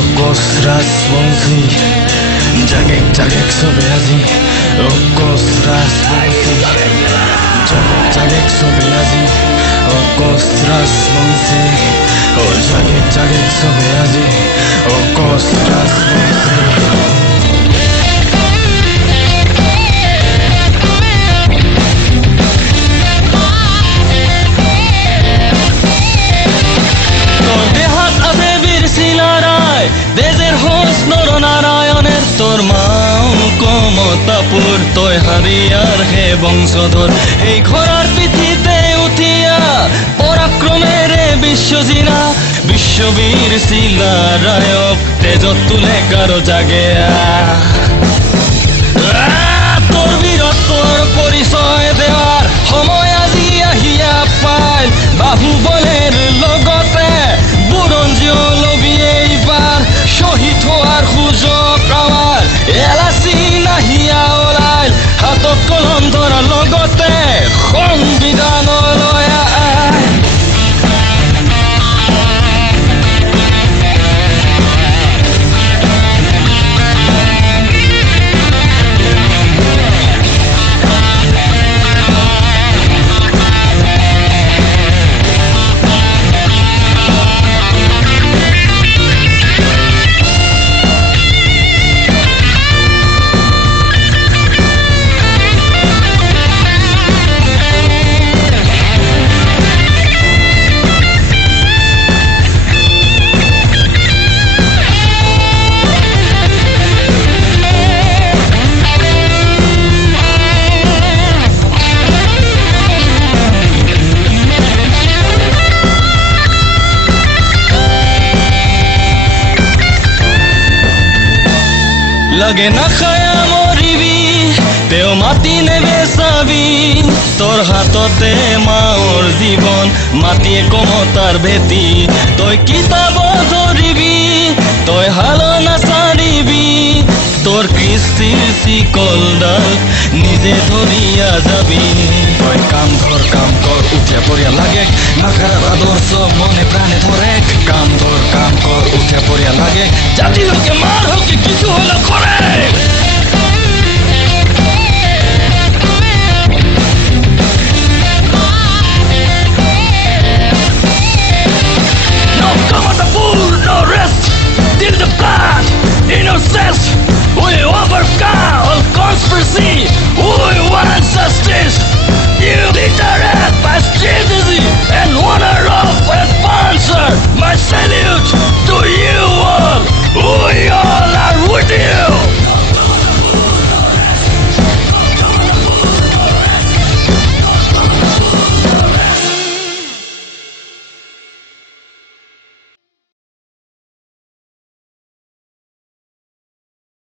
অকস্মাত মঞ্চি জাগেক জাগেক চবে আজি অকস্মাত মঞ্চি জাগেক জাগেক চবে আজি অকস্মাত মঞ্চি জাগেক জাগেক চবে আজি অকস্মাত মঞ্চি দেশের হোস নরনারায়ণের তোর মাও কমতাপুর তই হারিয়ার হে বংশধর এই ঘোড়ার পিঠিতে উঠিয়া পরাক্রমেরে বিশ্বজিনা বিশ্ববীর শিলারায়ক তেজত তুলে কারো জাগে তোর বীরত্বর পরিচয় দেওয়ার সময় আজি আহিয়া পাই বাহুবলের লগতে বুৰঞ্জীয় লবি এইবাৰ শহীদ হোৱাৰ সুযোগ আমাৰ এলাচি নাহিয়া ওলাইল হাতত কলম ধৰাৰ লগতে সংবিধানলৈ লাগে না খায়া মরিবি তেও মাটি নেবে চাবি তোর হাততে মাওর জীবন মাটিয়ে কমতার ভেটি তই কিতাব ধরিবি তই হাল নাচাৰিবি তোর কৃষ্টির শিকলডাল নিজে ধরিয়া যাবি তই কাম ধর কাম কর উঠিয়া পড়িয়া লাগে নাখারার আদর্শ মনে প্রাণে ধরে কাম ধর কাম কর উঠিয়া পড়িয়া লাগে জাতি হোকে মার হোকে কিছু হলো করে